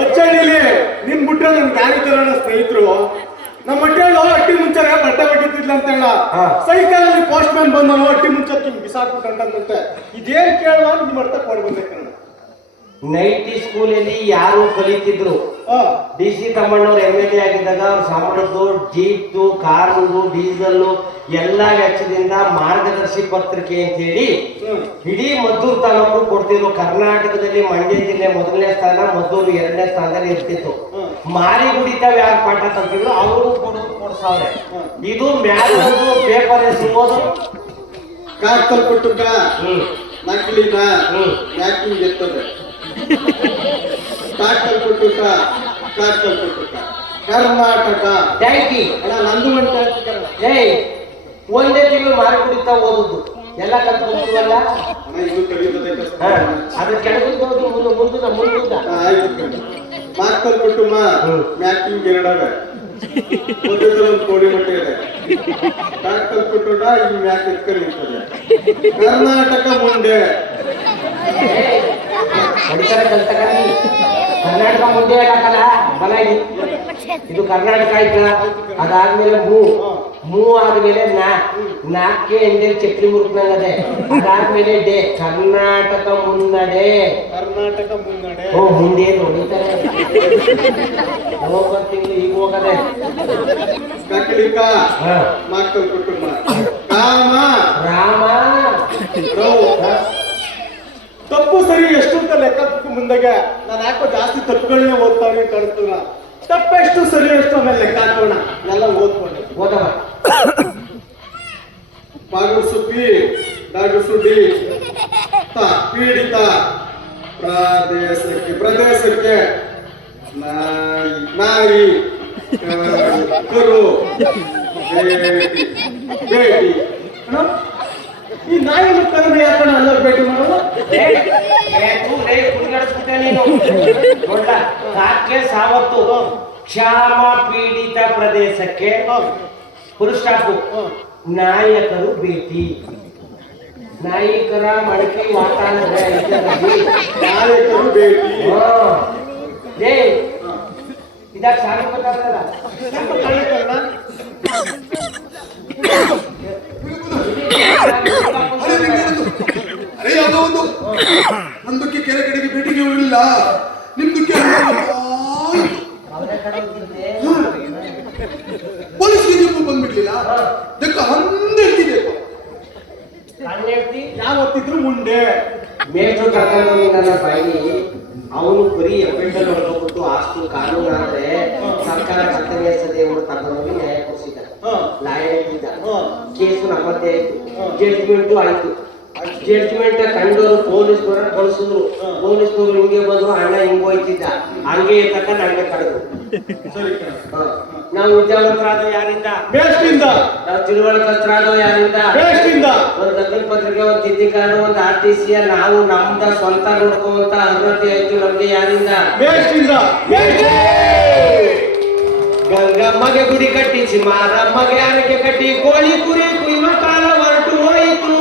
ಅಚ್ಚಡಿಲಿ ನಿನ್ ಬಿಟ್ರೆ ನನ್ ಗಾಡಿ ತರೋಣ ಸ್ನೇಹಿತರು. ನಮ್ಮ ಹೊಟ್ಟೆಯಲ್ಲಿ ಅಟ್ಟಿ ಮುಂಚೆ ಬಟ್ಟೆ ಬಟ್ಟಿದ್ಲ ಅಂತ ಹೇಳ. ಸೈಕಲ್ ಅಲ್ಲಿ ಪೋಸ್ಟ್ ಮ್ಯಾನ್ ಬಂದನು ಅಟ್ಟಿ ಮುಂಚೆ ತುಂಬ ಬಿಸಾಕ್ಬಿಟ್ಟಂತೆ ಇದೇನ್ ಕೇಳುವ ನಿಮ್ ಅರ್ಥ ಕೊಡ್ಬೇಕು ನೈಟಿ ಸ್ಕೂಲಲ್ಲಿ ಯಾರು ಕಲಿತಿದ್ರು? ಡಿ ಸಿ ತಮ್ಮಣ್ಣವ್ರು ಎಂ ಎಲ್ ಎ ಆಗಿದ್ದಾಗ ಅವ್ರು ಸಂಬಳದ್ದು ಜೀಪ್ದು ಕಾರು ಡೀಸೆಲ್ ಎಲ್ಲ ವೆಚ್ಚದಿಂದ ಮಾರ್ಗದರ್ಶಿ ಪತ್ರಿಕೆ ಅಂತೇಳಿ ಹೇಳಿ ಇಡೀ ಮದ್ದೂರು ತಾಲೂಕು ಕೊಡ್ತಿದ್ರು. ಕರ್ನಾಟಕದಲ್ಲಿ ಮಂಡ್ಯ ಜಿಲ್ಲೆ ಮೊದಲನೇ ಸ್ಥಾನ ಮದ್ದೂರು ಎರಡನೇ ಸ್ಥಾನದಲ್ಲಿ ಇರ್ತಿತ್ತು. ಮಾರಿ ಗುಡಿತಾವ್ ಯಾರು ಪಾಠ ಕಲ್ತಿದ್ರು ಅವರು ಕೊಡೋದು ಕೊಡ್ಸಾವ್ರೆ. ಇದು ಮ್ಯಾಲೆ ಪೇಪರ್ ಸಿಗೋದು ಕಾಸ್ತಲ್ ನಕಲಿನ ಎತ್ತದೆ? ಕೊಟ್ಟುಕ? ಕಾಸ್ತಲ್ ಕರ್ನಾಟಕ. ಥ್ಯಾಂಕ್ ಯು ಅಣ್ಣ ನಂದು ಏಯ್ ಒಂದೇ ತಿಂಗಳು ಮಾರಿ ಕುಡಿತಾ ಓದುದು ಎಲ್ಲ ಕಲ್ತ್ಕೊಂತೀವಲ್ಲ ಅಣ್ಣ ಇದು ಕಲಿಯೋದೇ ಕಷ್ಟ ಹಾ, ಅದ್ರ ಕೆಳಗಿಂದ ಹೋಗಿ ಮುಂದೆ ಕೊಟ್ಟು ಮಾ ಹ್ಮ್. ಮ್ಯಾಕಿಂಗ್ ಎರಡವೆ ಮಧ್ಯದಲ್ಲಿ ಒಂದು ಕೋಡಿ ಮೊಟ್ಟೆ ಇದೆ. ಕಾರ್ತಲ್ ಕೊಟ್ಟುಟ ಈ ಮ್ಯಾಕ್ ಎತ್ಕೊಂಡು ನಿಂತದೆ. ಕರ್ನಾಟಕ ಮುಂದೆ. ಕಲ್ತಕ ಕರ್ನಾಟಕ ಮುಂದೆ ಹಾಕಲ್ಲ? ಬಲ ಇದು ಕರ್ನಾಟಕ ಆಯ್ತಾ? ಅದಾದ್ಮೇಲೆ ಮೂ ಮೂ ಆದ್ಮೇಲೆ ನಾ ನಾಲ್ಕೆ ಎಂದೇ ಚಕ್ರಿ ಮುರುಕ್ನಂಗದೆ ಅದಾದ್ಮೇಲೆ ಡೇ ಕರ್ನಾಟಕ ಮುನ್ನಡೆ. ಕರ್ನಾಟಕ ಮುನ್ನಡೆ. ಓ ಮುಂದೆ ಹೊಡಿತಾರೆ ಹೋಗ್ಬರ್ ತಿಂಗಳು ಈಗ ಹೋಗದೆ. ಕಕ್ಕಳಿಕ ಹಾ. ಕುಟುಂಬ. ಕಾಮ ರಾಮ. ತಪ್ಪು ಸರಿ ಎಷ್ಟು ಅಂತ ಲೆಕ್ಕ ಮುಂದೆಗೆ ನಾನು ಯಾಕೋ ಜಾಸ್ತಿ ತಪ್ಪುಗಳನ್ನೇ ಓದ್ತಾವೆ ಕಾಣಿಸ್ತದ ತಪ್ಪೆಷ್ಟು ಸರಿ ಎಷ್ಟು ಆಮೇಲೆ ಲೆಕ್ಕ ಹಾಕೋಣ. ಎಲ್ಲ ಓದ್ಕೊಂಡೆ. ಹೋದವ ತ ಪೀಡಿತ. ಪ್ರದೇಶಕ್ಕೆ ಪ್ರದೇಶಕ್ಕೆ. ನಾಯಿ ಕರು. ಭೇಟಿ. ಈ ನಾಯಿ ಮಕ್ಕಳನ್ನ ಯಾಕಣ ಅಲ್ಲ ಭೇಟಿ ಮಾಡೋದು? ಕಾಕೆ ಸಾವತ್ತು ಕ್ಷಾಮ ಪೀಡಿತ ಪ್ರದೇಶಕ್ಕೆ ಪುರುಷ ನಾಯಕರು ಭೇಟಿ. ನಾಯಕರ ಮಡಕಿ ವಾತಾವರಣ ನಾಯಕರು ಭೇಟಿ. ಏ ಇದಾಗ ಸಾರಿ ಗೊತ್ತಾಗ್ತದ ಸ್ವಲ್ಪ ಕಾಣುತ್ತಲ್ಲ? ಅರೆ ಯಾವುದೋ ಒಂದು ನಂದಕ್ಕೆ ಕೆರೆ ಕಡೆಗೆ ಭೇಟಿಗೆ ಹೋಗಲಿಲ್ಲ. ನಿಮ್ದಕ್ಕೆ ಪೊಲೀಸ್ಗೆ ನೀವು ಬಂದ್ಬಿಡ್ಲಿಲ್ಲ? ಹನ್ನೆರಡು ಯಾವತ್ತಿದ್ರು ಮುಂದೆ. ಮೇಜು ಕರ್ಕೊಂಡು ನನ್ನ ಬಾಯಿ ಅವನು ಬರೀ ಎಫೆಂಡಲ್ ಹೊಡ್ಕೊಂಡ್ಬಿಟ್ಟು ಆಸ್ತಿ ಕಾನೂನು ಆದ್ರೆ ಸರ್ಕಾರ ಕರ್ತವ್ಯ ಸದೇವರು ತಗೊಂಡೋಗಿ ನ್ಯಾಯ ಕೊಡಿಸಿದ ಲಾಯರ್ ಇದ್ದಿದ್ದ ಹ, ಕೇಸು ನಮ್ಮದೇ ಆಯ್ತು. ಜಡ್ಜ್ಮೆಂಟು ಆಯ್ತು. ಜಡ್ಜ್ಮೆಂಟ್ ಕಂಡವರು ಪೊಲೀಸ್ನವರ ಕಳಿಸಿದ್ರು. ಪೊಲೀಸ್ ಪೊಲೀಸ್ನವರು ಹಿಂಗೆ ಬಂದ್ರು ಅಣ್ಣ ಹಿಂಗ್ ಹೋಯ್ತಿದ್ದ. ಹಂಗೆ ಇರ್ತಕ್ಕ ಹಂಗೆ ಕಳೆದು ಸರಿ ಕಣ. ನಾವು ವಿದ್ಯಾವಂತರಾದ ಯಾರಿಂದ? ಬೇಸ್ಟಿಂದ. ನಾವು ತಿಳುವಳಿಕಸ್ತರಾದ ಯಾರಿಂದ? ಬೇಸ್ಟಿಂದ. ಒಂದ್ ದಕ್ಷಿಣ ಪತ್ರಿಕೆ ಒಂದ್ ತಿದ್ದಿ ಕಾರ್ಡ್ ಒಂದ್ ಆರ್ ಟಿ ಸಿ ನಾವು ನಮ್ದ ಸ್ವಂತ ನೋಡ್ಕೊಂತ ಅರ್ಹತೆ ಆಯ್ತು ನಮ್ಗೆ ಯಾರಿಂದ? ಬೇಸ್ಟಿಂದ. ಗಂಗಮ್ಮಗೆ ಗುಡಿ ಕಟ್ಟಿಸಿ ಮಾರಮ್ಮಗೆ ಆರಕ್ಕೆ ಕಟ್ಟಿ ಕೋಳಿ ಕುರಿ ಕುಯ್ಮ ಕಾಲ ಹೊರಟು ಹೋಯಿತು.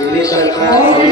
ಇಲ್ಲಿ ತನಕ